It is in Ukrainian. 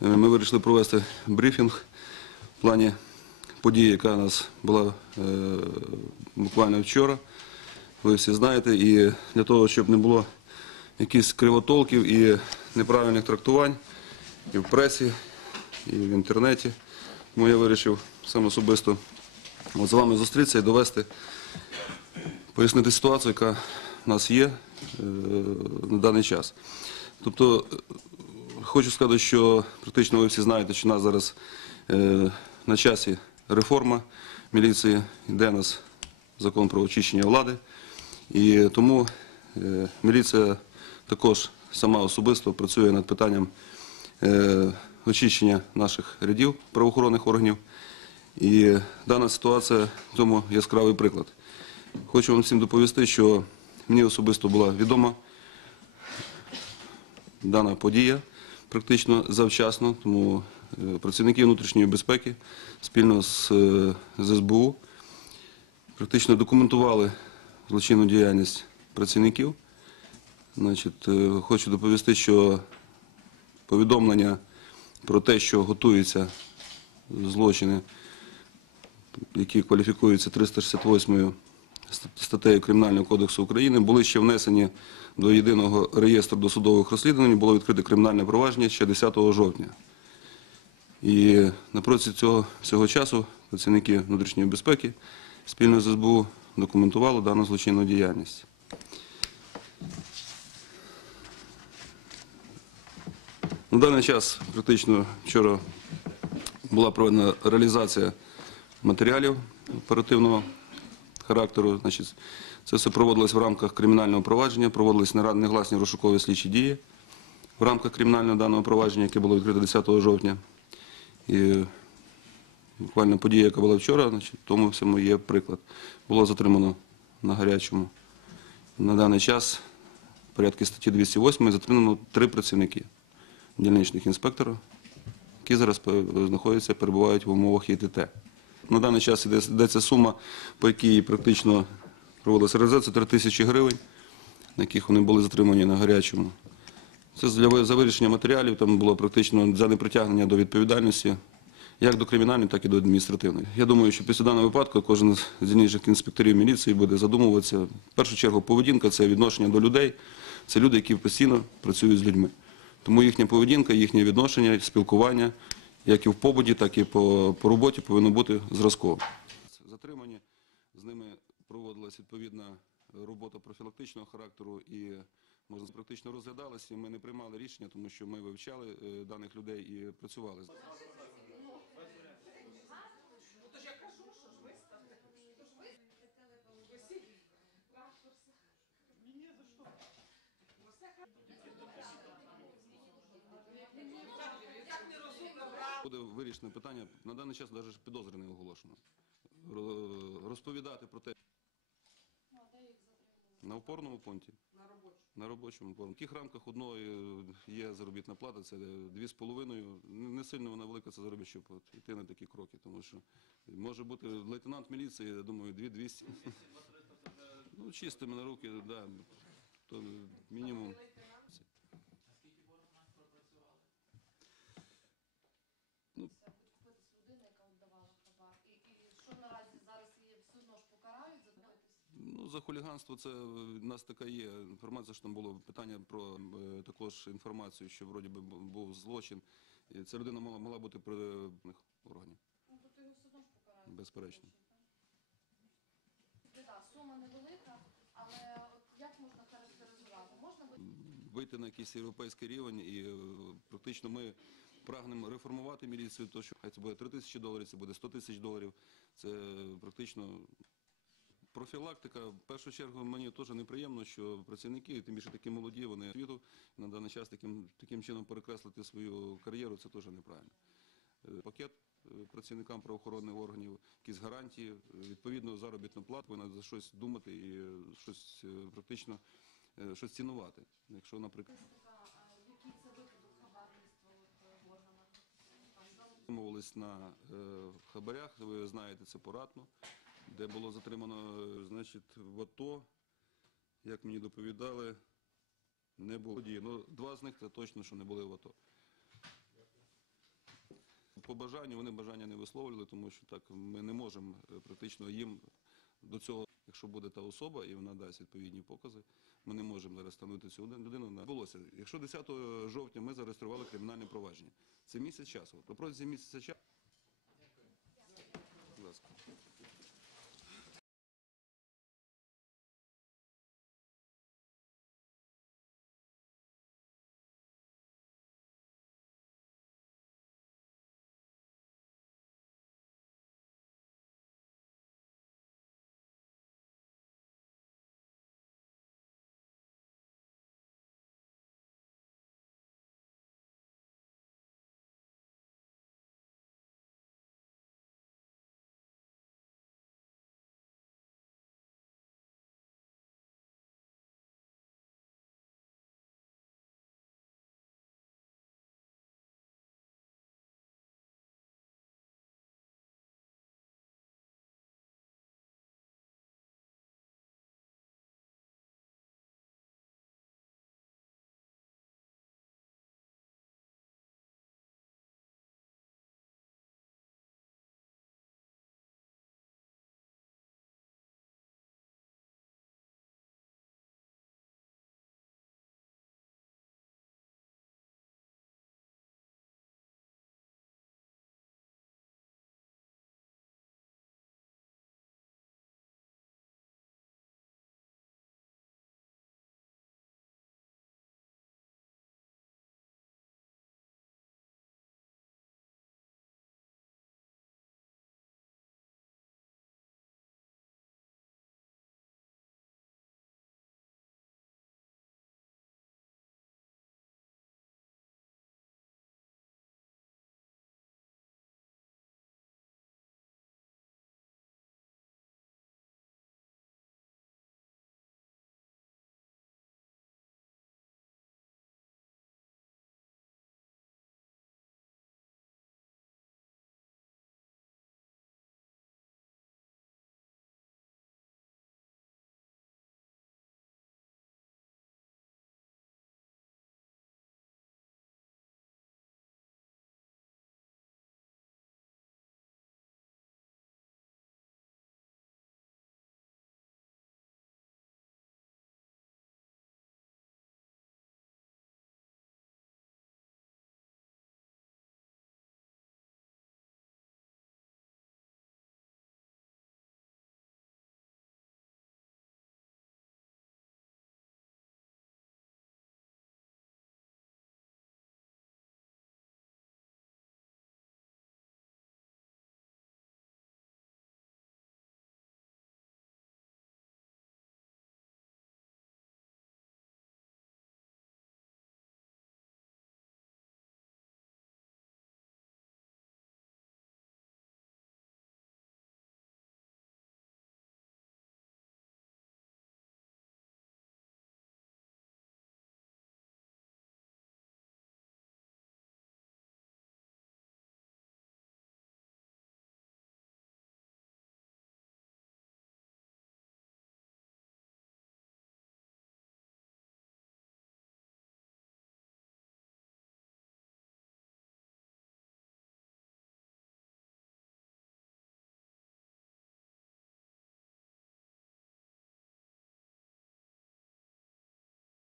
Е, Ми вирішили провести брифінг в плані події, яка у нас була е, буквально вчора. Ви всі знаєте, і для того, щоб не було якихось кривотолків і неправильних трактувань і в пресі, і в інтернеті. Тому я вирішив сам особисто з вами зустрітися і довести, пояснити ситуацію, яка в нас є е, на даний час. Тобто, хочу сказати, що практично ви всі знаєте, що у нас зараз е, на часі реформа міліції, йде у нас закон про очищення влади. І тому е, міліція також сама особисто працює над питанням е, очищення наших рядів правоохоронних органів. І дана ситуація в цьому яскравий приклад. Хочу вам всім доповісти, що мені особисто була відома дана подія практично завчасно, тому е, працівники внутрішньої безпеки спільно з, е, з СБУ практично документували злочинну діяльність працівників. Е, хочу доповісти, що повідомлення про те, що готуються злочини, які кваліфікуються 368 статтею Кримінального кодексу України, були ще внесені до єдиного реєстру досудових розслідувань, було відкрите кримінальне провадження ще 10 жовтня. І напроти цього всього часу працівники внутрішньої безпеки спільно з СБУ документували дану злочинну діяльність. На даний час практично вчора була проведена реалізація матеріалів оперативного характеру. Значить, це все проводилось в рамках кримінального провадження, проводились негласні розшукові слідчі дії в рамках кримінального даного провадження, яке було відкрите 10 жовтня. І буквально подія, яка була вчора, значить, тому всьому є приклад. Було затримано на гарячому на даний час в порядку статті 208 затримано три працівники дільничних інспекторів, які зараз пе- знаходяться, перебувають в умовах ІТТ. На даний час йде- йдеться сума, по якій практично проводилася реалізація 3 тисячі гривень, на яких вони були затримані на гарячому. Це за вирішення матеріалів, там було практично за непритягнення до відповідальності, як до кримінальної, так і до адміністративної. Я думаю, що після даного випадку кожен з дільничних інспекторів міліції буде задумуватися. В першу чергу поведінка це відношення до людей, це люди, які постійно працюють з людьми. Тому їхня поведінка, їхнє відношення, спілкування, як і в побуді, так і по, по роботі повинно бути зразковим. Затримані, з ними проводилась відповідна робота профілактичного характеру і можна практично розглядалася. Ми не приймали рішення, тому що ми вивчали е, даних людей і працювали. з- Буде вирішено питання. На даний час навіть підозри не оголошено. Розповідати про те. На опорному пункті? На робочому На робочому пункті. В яких рамках одної е, є заробітна плата, це дві з половиною. Не сильно вона велика, це заробіть, щоб йти на такі кроки, тому що може бути лейтенант міліції, я думаю, 2200. Ну, чистими на руки, да, то мінімум. Випис людини, яка віддавала хабар. І, і що наразі зараз її все одно ж покарають за це? Ну, за хуліганство це е, в нас така є інформація, що там було питання про е, також інформацію, що вроді би був злочин. Ця людина мала, мала бути при е, органів, Ну, тобто його все одно ж покарають. безперечно. Так, сума невелика, але от як можна характеризувати? Можна Вийти на якийсь європейський рівень і практично ми прагнемо реформувати міліцію, то що хай це буде 3 тисячі доларів, це буде 100 тисяч доларів. Це практично профілактика. В першу чергу мені теж неприємно, що працівники, тим більше такі молоді, вони світу на даний час таким, таким чином перекреслити свою кар'єру, це теж неправильно. Е, Пакет е, працівникам правоохоронних органів, якісь гарантії, е, відповідно заробітну плату, повинна за щось думати і щось практично щось цінувати. Якщо, наприклад, який це випадок хабарництва е, в органах? Там, на хабарях, ви знаєте, це поратно, де було затримано, е, значить, в АТО, як мені доповідали, не було дії. Ну, два з них це точно, що не були в АТО. по бажанню вони бажання не висловлювали, тому що так ми не можемо е, практично їм до цього, якщо буде та особа і вона дасть відповідні покази, ми не можемо зараз цю людину. Булося. Якщо 10 жовтня ми зареєстрували кримінальне провадження, це місяць часу. Протягом місяця часу